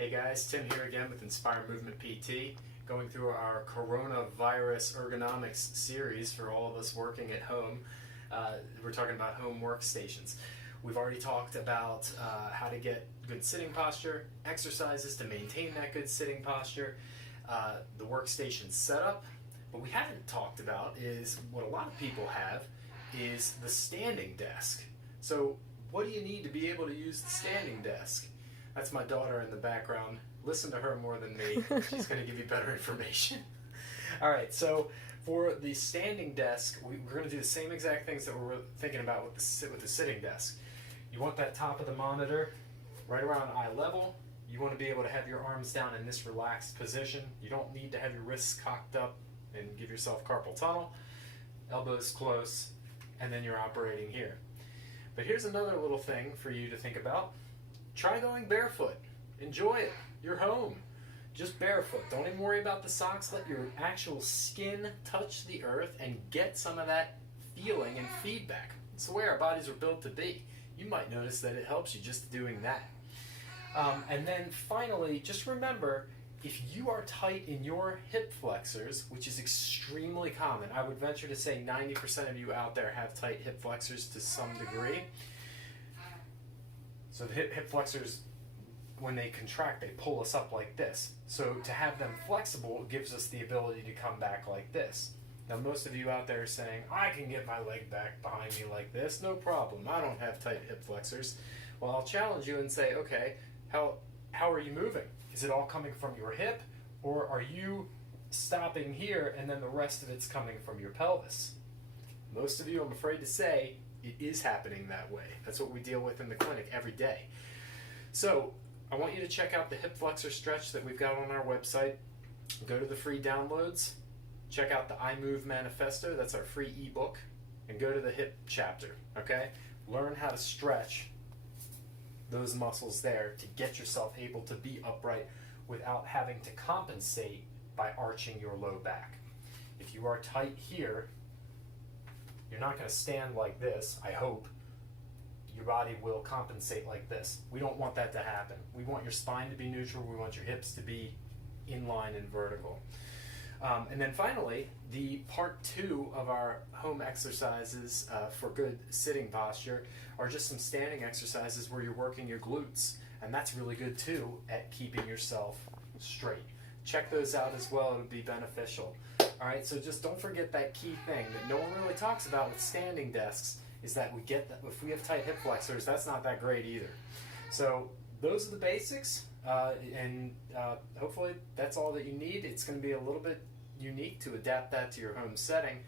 Hey guys, Tim here again with Inspire Movement PT, going through our coronavirus ergonomics series for all of us working at home. We're talking about home workstations. We've already talked about how to get good sitting posture, exercises to maintain that good sitting posture, the workstation setup. What we haven't talked about is what a lot of people have is the standing desk. So what do you need to be able to use the standing desk? That's my daughter in the background. Listen to her more than me. She's going to give you better information. All right, so for the standing desk, we're going to do the same exact things that we're thinking about with the sitting desk. You want that top of the monitor right around eye level. You want to be able to have your arms down in this relaxed position. You don't need to have your wrists cocked up and give yourself carpal tunnel. Elbows close, and then you're operating here. But here's another little thing for you to think about. Try going barefoot. Enjoy it. You're home. Just barefoot. Don't even worry about the socks. Let your actual skin touch the earth and get some of that feeling and feedback. It's the way our bodies are built to be. You might notice that it helps you just doing that. And then finally, just remember, if you are tight in your hip flexors, which is extremely common, I would venture to say 90% of you out there have tight hip flexors to some degree. So the hip flexors, when they contract, they pull us up like this. So to have them flexible gives us the ability to come back like this. Now most of you out there are saying, I can get my leg back behind me like this, no problem. I don't have tight hip flexors. Well, I'll challenge you and say, okay, how are you moving? Is it all coming from your hip, or are you stopping here and then the rest of it's coming from your pelvis? Most of you, I'm afraid to say, it is happening that way. That's what we deal with in the clinic every day. So I want you to check out the hip flexor stretch that we've got on our website. Go to the free downloads. Check out the iMove Manifesto. That's our free ebook. And go to the hip chapter. Okay? Learn how to stretch those muscles there to get yourself able to be upright without having to compensate by arching your low back. If you are tight here, you're not going to stand like this, I hope. Your body will compensate like this. We don't want that to happen. We want your spine to be neutral. We want your hips to be in line and vertical. And then finally, the part 2 of our home exercises for good sitting posture are just some standing exercises where you're working your glutes. And that's really good too at keeping yourself straight. Check those out as well. It'll be beneficial. All right, so just don't forget that key thing that no one really talks about with standing desks is that we get that if we have tight hip flexors, that's not that great either. So those are the basics, and hopefully that's all that you need. It's going to be a little bit unique to adapt that to your home setting,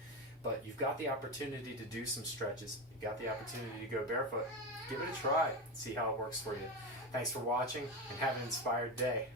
but you've got the opportunity to do some stretches. You've got the opportunity to go barefoot. Give it a try. See how it works for you. Thanks for watching, and have an inspired day.